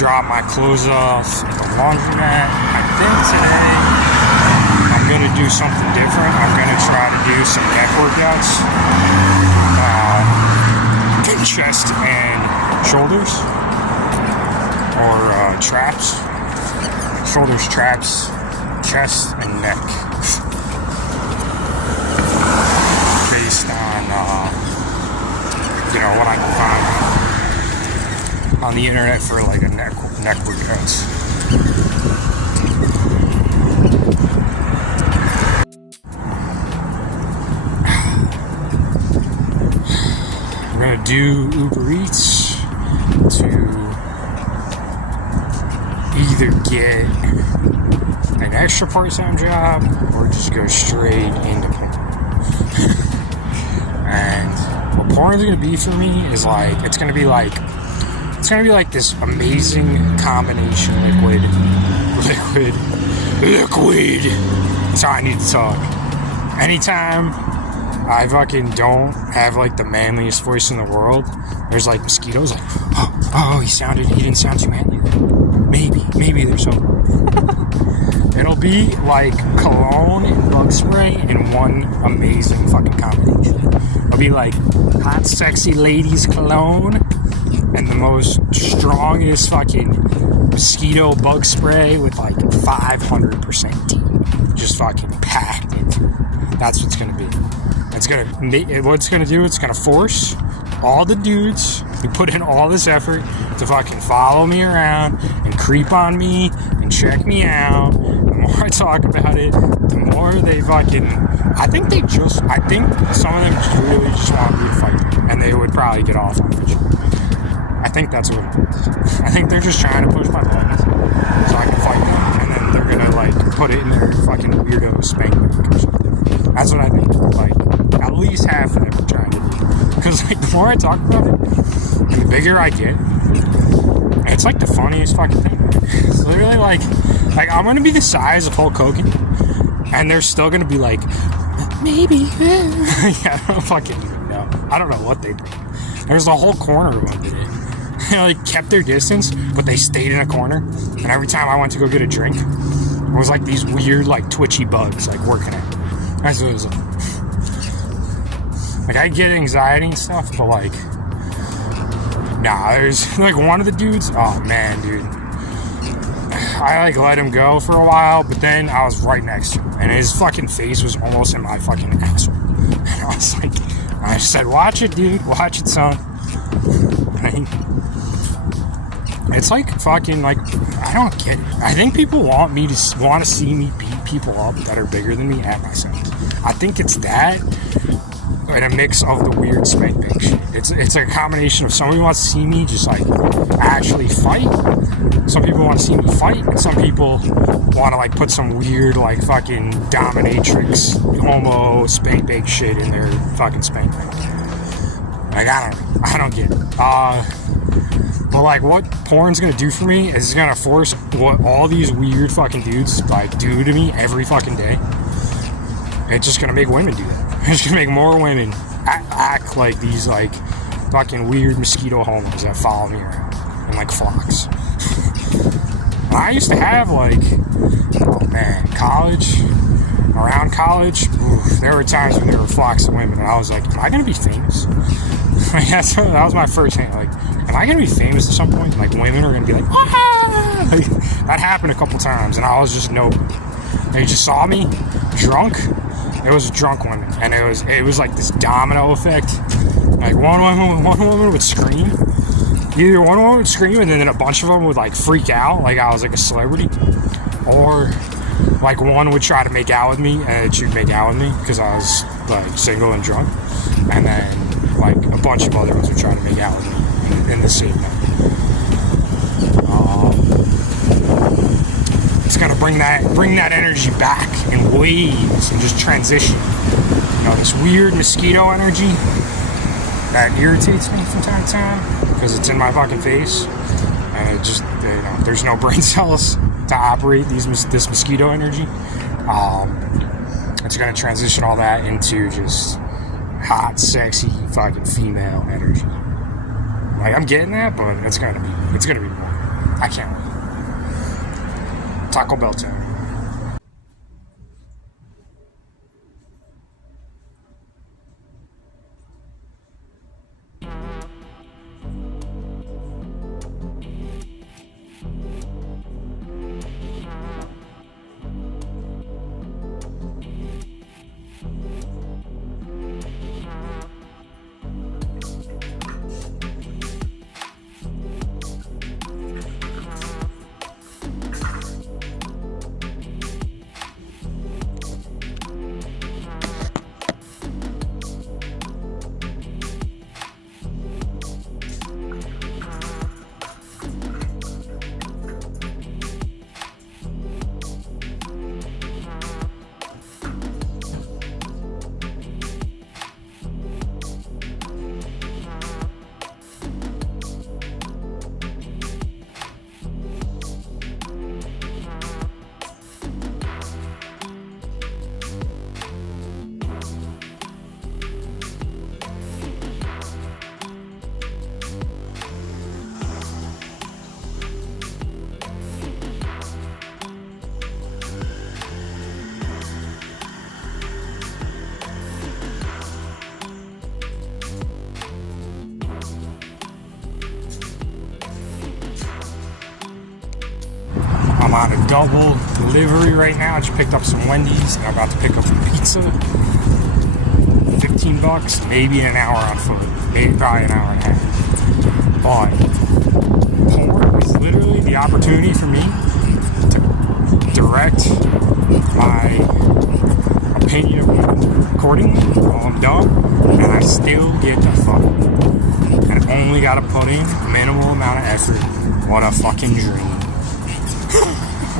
drop my clothes off at the laundromat. I think today I'm gonna do something different. I'm gonna try to do some neck workouts, chest and shoulders, or traps. Shoulders, traps, chest, and neck. Based on what I can find on the internet for like a neck workouts. I'm gonna do Uber Eats to either get an extra part-time job or just go straight into porn. And what porn's gonna be for me is like it's gonna be like this amazing combination liquid. That's how I need to talk. Anytime I fucking don't have like the manliest voice in the world, there's like mosquitoes like, he didn't sound too manly. Maybe there's hope. It'll be like cologne and bug spray in one amazing fucking combination. It'll be like hot, sexy ladies cologne and the most strongest fucking mosquito bug spray with like 500% tea. Just fucking packed into it. That's what's gonna be. It's gonna force all the dudes who put in all this effort to fucking follow me around and creep on me and check me out. The more I talk about it, the more they fucking... I think some of them really just want me to fight them, and they would probably get off on me. I think that's what it is. I think they're just trying to push my buttons so I can fight them, and then they're gonna like put it in their fucking weirdo spank bank or something. That's what I think. Like, at least half of them are trying to do. Because like the more I talk about it, and the bigger I get, it's like the funniest fucking thing. It's literally like I'm gonna be the size of Hulk Hogan, and they're still gonna be like, maybe. Yeah, I don't fucking even know. I don't know what they did. There's a whole corner of them today. They like kept their distance, but they stayed in a corner. And every time I went to go get a drink, it was like these weird like twitchy bugs like working at me. That's what it was like. Like I get anxiety and stuff, but like, nah, there's like one of the dudes, oh man, dude. I like let him go for a while, but then I was right next to him, and his fucking face was almost in my fucking asshole. And I was like, I said, watch it, dude, watch it, son. Right? It's like fucking like, I don't get it. I think people want to see me beat people up that are bigger than me at my size. I think it's that. And a mix of the weird spank bank shit. It's a combination of somebody wants to see me just like actually fight. Some people want to see me fight, and some people want to like put some weird like fucking dominatrix homo spank bank shit in their fucking spank bank. Like I don't get it. But like what porn's gonna do for me is it's gonna force what all these weird fucking dudes like do to me every fucking day. It's just gonna make women do that. It's gonna make more women act like these like fucking weird mosquito homos that follow me around in like flocks. I used to have like, oh man, around college, there were times when there were flocks of women, and I was like, am I gonna be famous? Like, that was my first thing. Like, am I gonna be famous at some point? Like, women are gonna be like, ah! Like, that happened a couple times, and I was just nobody. They just saw me drunk. It was drunk women, and it was like this domino effect. Like one woman would scream. Either one woman would scream, and then a bunch of them would like freak out, like I was like a celebrity, or like one would try to make out with me, and she'd make out with me because I was like single and drunk, and then like a bunch of other ones would try to make out with me in the same night. It's gonna bring that energy back in waves and just transition. You know, this weird mosquito energy that irritates me from time to time because it's in my fucking face, and it just, there's no brain cells to operate this mosquito energy. It's gonna transition all that into just hot, sexy, fucking female energy. Like I'm getting that, but it's gonna be more. I can't wait. Taco Bell time. I'm on a double delivery right now. I just picked up some Wendy's and I'm about to pick up a pizza. $15, maybe an hour on foot. Maybe probably an hour and a half. But porn is literally the opportunity for me to direct my opinion of people accordingly while I'm done, and I still get to fuck. And I only gotta put in a minimal amount of effort. What a fucking dream.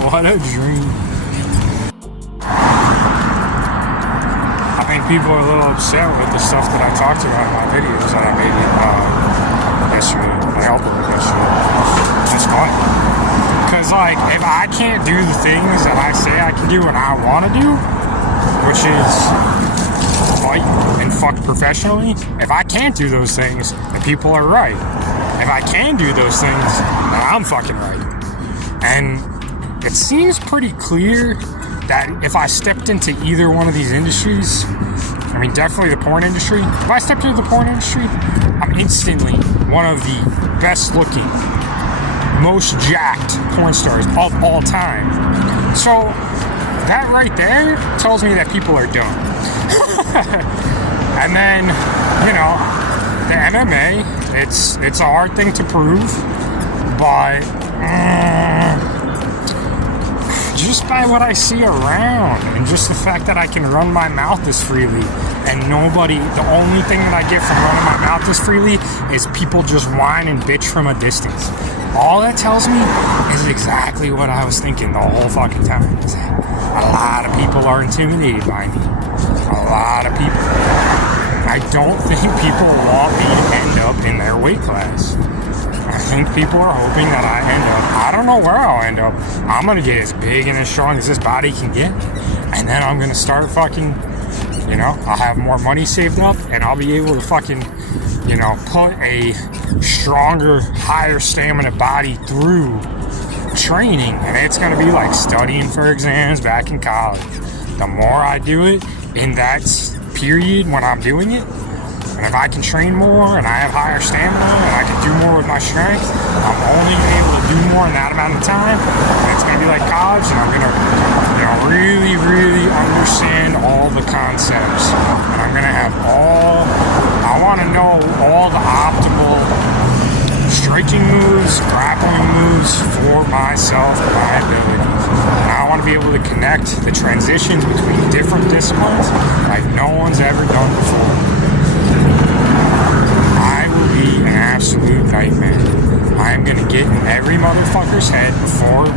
What a dream. I think people are a little upset with the stuff that I talked about in my videos that I made yesterday. I helped with yesterday. It's fun. Because, like, if I can't do the things that I say I can do and I want to do, which is fight and fuck professionally, if I can't do those things, then people are right. If I can do those things, then I'm fucking right. And it seems pretty clear that if I stepped into either one of these industries, I mean, definitely the porn industry. If I stepped into the porn industry, I'm instantly one of the best looking, most jacked porn stars of all time. So that right there tells me that people are dumb. And then, you know, the MMA, it's a hard thing to prove, but just by what I see around and just the fact that I can run my mouth this freely and the only thing that I get from running my mouth this freely is people just whine and bitch from a distance. All that tells me is exactly what I was thinking the whole fucking time. A lot of people are intimidated by me. A lot of people. I don't think people want me to end up in their weight class. I think people are hoping that I end up, I don't know where I'll end up. I'm going to get as big and as strong as this body can get. And then I'm going to start fucking, you know, I'll have more money saved up and I'll be able to fucking, you know, put a stronger, higher stamina body through training. And it's going to be like studying for exams back in college. The more I do it in that period when I'm doing it, and if I can train more and I have higher stamina and I can do more with my strength, I'm only going to be able to do more in that amount of time. And it's going to be like college, and I'm going to, you know, really, really understand all the concepts. And I'm going to have I want to know all the optimal striking moves, grappling moves for myself and my abilities. And I want to be able to connect the transitions between different disciplines like no one's ever done before. An absolute nightmare. I am going to get in every motherfucker's head before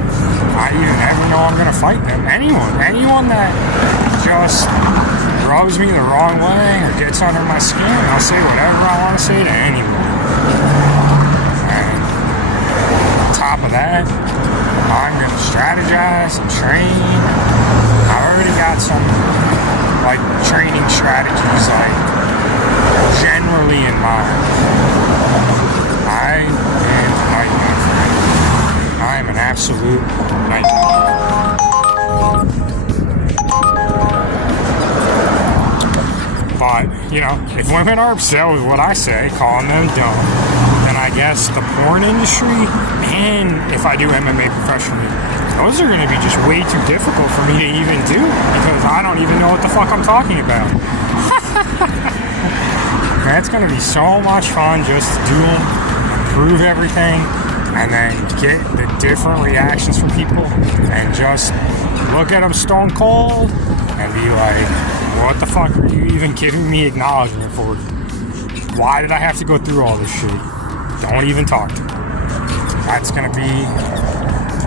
I even ever know I'm going to fight them. Anyone that just rubs me the wrong way or gets under my skin, I'll say whatever I want to say to anyone. And on top of that, I'm going to strategize and train. I already got some like training strategies generally in mind. I am a nightmare for it. women are upset with what I say, calling them dumb, then I guess the porn industry, and if I do MMA professionally, those are going to be just way too difficult for me to even do, because I don't even know what the fuck I'm talking about. That's going to be so much fun just to do them, prove everything, and then get the different reactions from people, and just look at them stone cold, and be like, what the fuck are you even giving me acknowledgement for? Why did I have to go through all this shit? Don't even talk to me. That's going to be,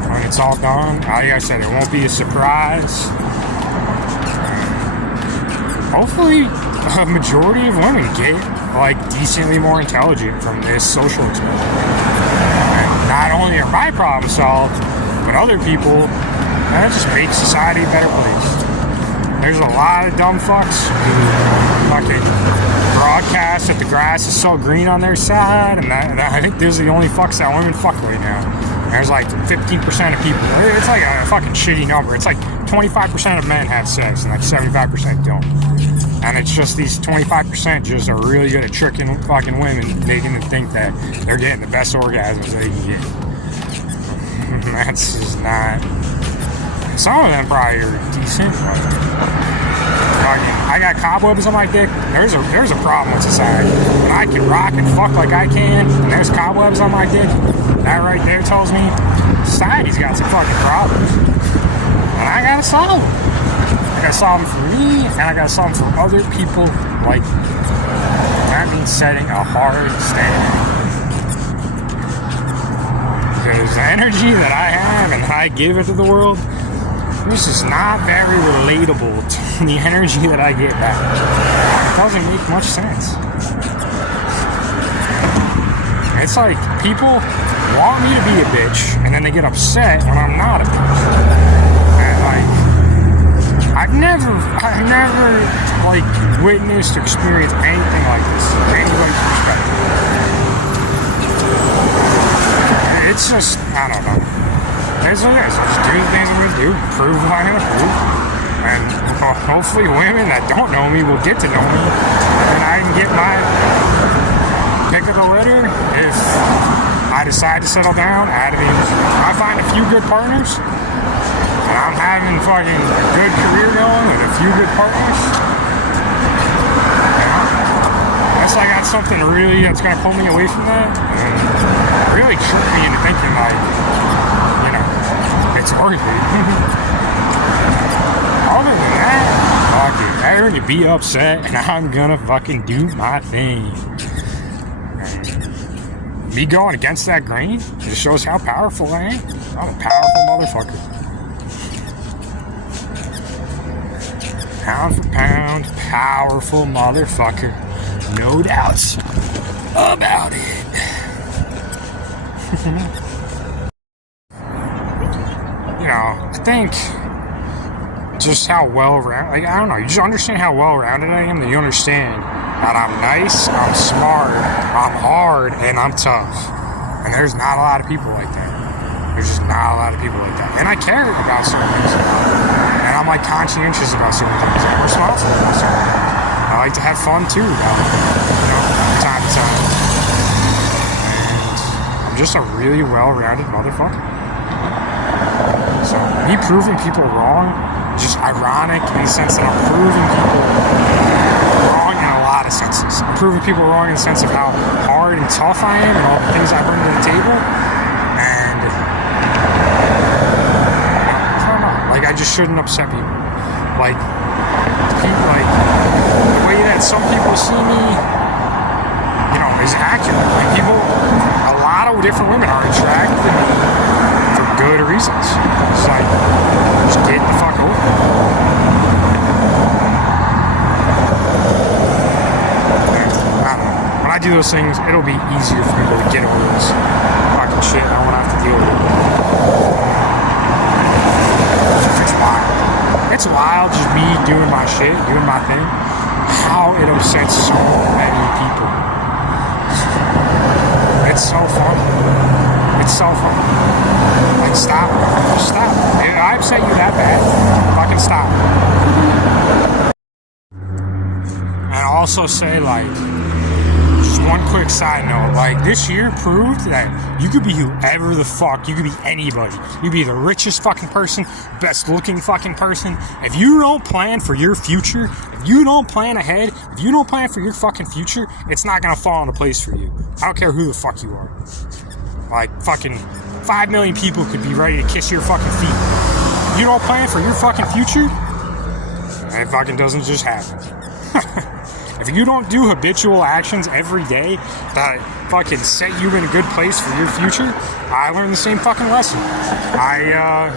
when it's all done, like I said, it won't be a surprise. Hopefully, a majority of women get, like, decently more intelligent from this social experiment. And not only are my problems solved, but other people, that just makes society a better place. There's a lot of dumb fucks who fucking broadcast that the grass is so green on their side, and I think those are the only fucks that women fuck right now. There's like 15% of people. It's like a fucking shitty number. It's like 25% of men have sex, and like 75% don't. And it's just these 25% just are really good at tricking fucking women, making them think that they're getting the best orgasms they can get. That's just not... Some of them probably are decent, but I got cobwebs on my dick. There's a problem with society. When I can rock and fuck like I can, and there's cobwebs on my dick, that right there tells me society's got some fucking problems. And I gotta solve them. I gotta solve them for me, and I gotta solve them for other people like me. That means setting a hard standard. Because the energy that I have and that I give it to the world, this is not very relatable to the energy that I get back. It doesn't make much sense. It's like people want me to be a bitch, and then they get upset when I'm not a bitch. And like, I've never like witnessed or experienced anything like this from anybody's perspective. It's just, I don't know. That's what it is. Just do the things I'm going to do, prove what I'm going to prove, and hopefully women that don't know me will get to know me, and I can get my pick of the litter if I decide to settle down out of the industry. If I find a few good partners, and I'm having fucking a good career going with a few good partners, unless I got something really that's going to pull me away from that, and really trick me into thinking like, it's worth it. Other than that, fuck it. I'm gonna be upset, and I'm gonna fucking do my thing. Me going against that grain just shows how powerful I am. I'm a powerful motherfucker. Pound for pound, powerful motherfucker. No doubts about it. I think just how well-rounded, like, I don't know, you just understand how well-rounded I am, that you understand that I'm nice, I'm smart, I'm hard, and I'm tough. And there's not a lot of people like that. There's just not a lot of people like that. And I care about certain things. And I'm, like, conscientious about certain things. I'm responsible about certain things. I like to have fun, too, about it, from time to time. And I'm just a really well-rounded motherfucker. So, me proving people wrong is just ironic in the sense that I'm proving people wrong in a lot of senses. I'm proving people wrong in the sense of how hard and tough I am and all the things I bring to the table. And, I don't know, like, I just shouldn't upset people. Like, the way that some people see me, is accurate. Like, a lot of different women are attracted to me for good reasons. It's like, just get the fuck over it. I don't know. When I do those things, it'll be easier for me to get over this fucking shit I won't have to deal with. It's wild. It's wild just me doing my shit, doing my thing. How it upsets so many people. It's so fun. It's so fun. Like, stop. Just stop. If I upset you that bad, fucking stop. And also say, like, just one quick side note, like, this year proved that you could be whoever the fuck, you could be anybody. You could be the richest fucking person, best looking fucking person. If you don't plan for your future, if you don't plan ahead, if you don't plan for your fucking future, it's not gonna fall into place for you. I don't care who the fuck you are. Like, fucking 5 million people could be ready to kiss your fucking feet. If you don't plan for your fucking future, it fucking doesn't just happen. If you don't do habitual actions every day that fucking set you in a good place for your future, I learned the same fucking lesson. I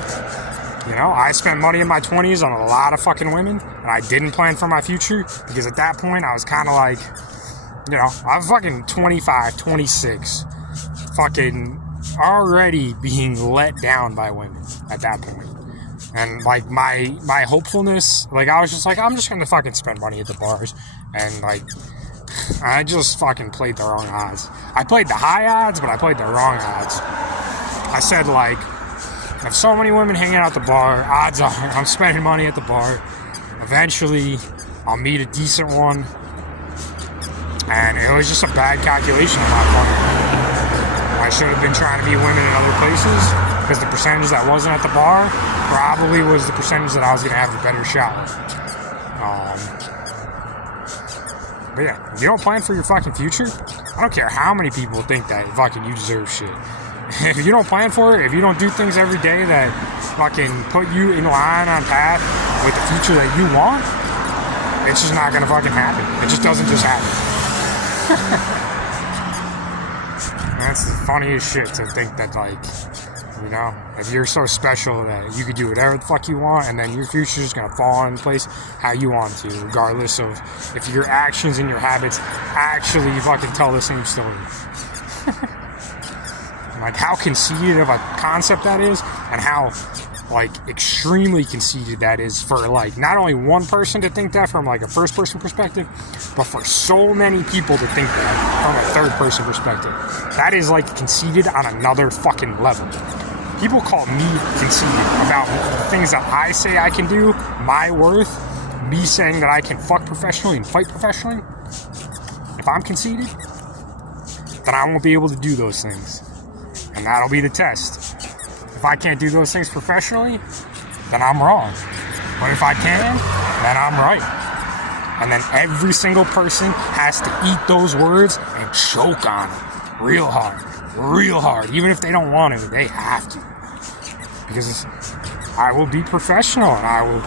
spent money in my 20s on a lot of fucking women, and I didn't plan for my future, because at that point I was kind of like, I'm fucking 25, 26, fucking already being let down by women at that point. And, like, my hopefulness, like, I was just like, I'm just gonna fucking spend money at the bars. And, like, I just fucking played the wrong odds. I played the high odds, but I played the wrong odds. I said, like, I have so many women hanging out at the bar, odds are I'm spending money at the bar. Eventually, I'll meet a decent one. And it was just a bad calculation on my part. I should have been trying to meet women in other places, because the percentage that wasn't at the bar probably was the percentage that I was going to have a better shot. But yeah, if you don't plan for your fucking future, I don't care how many people think that fucking you deserve shit. If you don't plan for it, if you don't do things every day that fucking put you in line on path with the future that you want, it's just not going to fucking happen. It just doesn't just happen. That's the funniest shit, to think that, like, if you're so special that you could do whatever the fuck you want, and then your future is going to fall in place how you want to, regardless of if your actions and your habits actually fucking tell the same story. Like, how conceited of a concept that is, and how, like, extremely conceited that is for, like, not only one person to think that from, like, a first-person perspective, but for so many people to think that from a third-person perspective. That is, like, conceited on another fucking level. People call me conceited about the things that I say I can do, my worth, me saying that I can fuck professionally and fight professionally. If I'm conceited, then I won't be able to do those things. And that'll be the test. If I can't do those things professionally, then I'm wrong. But if I can, then I'm right. And then every single person has to eat those words and choke on them real hard. Even if they don't want to, they have to. Because I will be professional, and I will,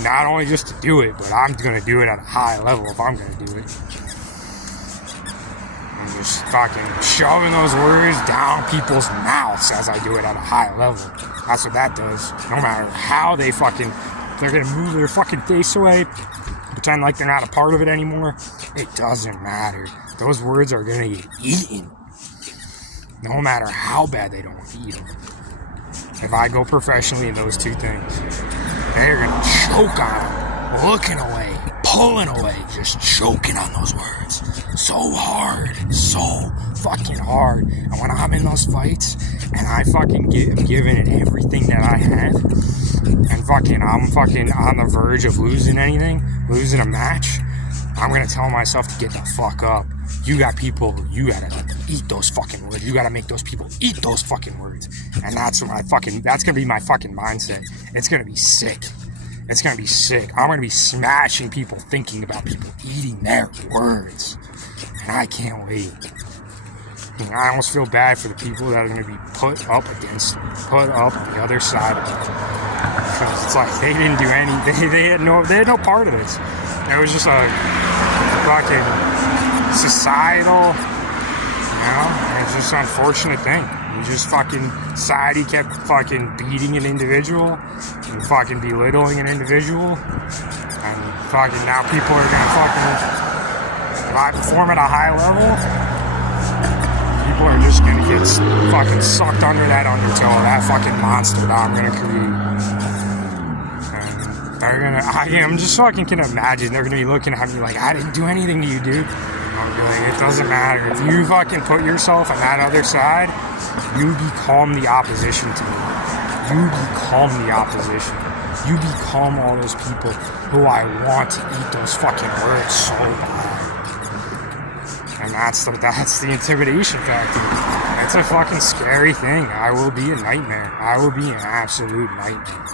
not only just to do it, but I'm going to do it at a high level if I'm going to do it. I'm just fucking shoving those words down people's mouths as I do it at a high level. That's what that does. No matter how they're going to move their fucking face away, pretend like they're not a part of it anymore. It doesn't matter. Those words are going to get eaten. No matter how bad they don't eat them. If I go professionally in those two things, they're going to choke on them, looking away, pulling away, just choking on those words. So hard, so fucking hard. And when I'm in those fights, and I fucking am giving it everything that I have, and I'm fucking on the verge of losing a match, I'm going to tell myself to get the fuck up. You got people, you gotta eat those fucking words. You gotta make those people eat those fucking words. And that's gonna be my fucking mindset. It's gonna be sick. I'm gonna be smashing people thinking about people eating their words. And I can't wait. I almost feel bad for the people that are gonna be put up on the other side of it. Because it's like, they didn't do anything. They had no part of this. It was just a fucking societal, it's just an unfortunate thing. Society kept fucking beating an individual and fucking belittling an individual, and fucking now people are gonna if I perform at a high level, people are just gonna get fucking sucked under that undertow, that fucking monster that I'm gonna create. I'm just fucking can imagine they're gonna be looking at me like, I didn't do anything to you, dude. It doesn't matter. If you fucking put yourself on that other side, you become the opposition to me. You become the opposition. You become all those people who I want to eat those fucking words so bad. And that's the intimidation factor. It's a fucking scary thing. I will be a nightmare. I will be an absolute nightmare.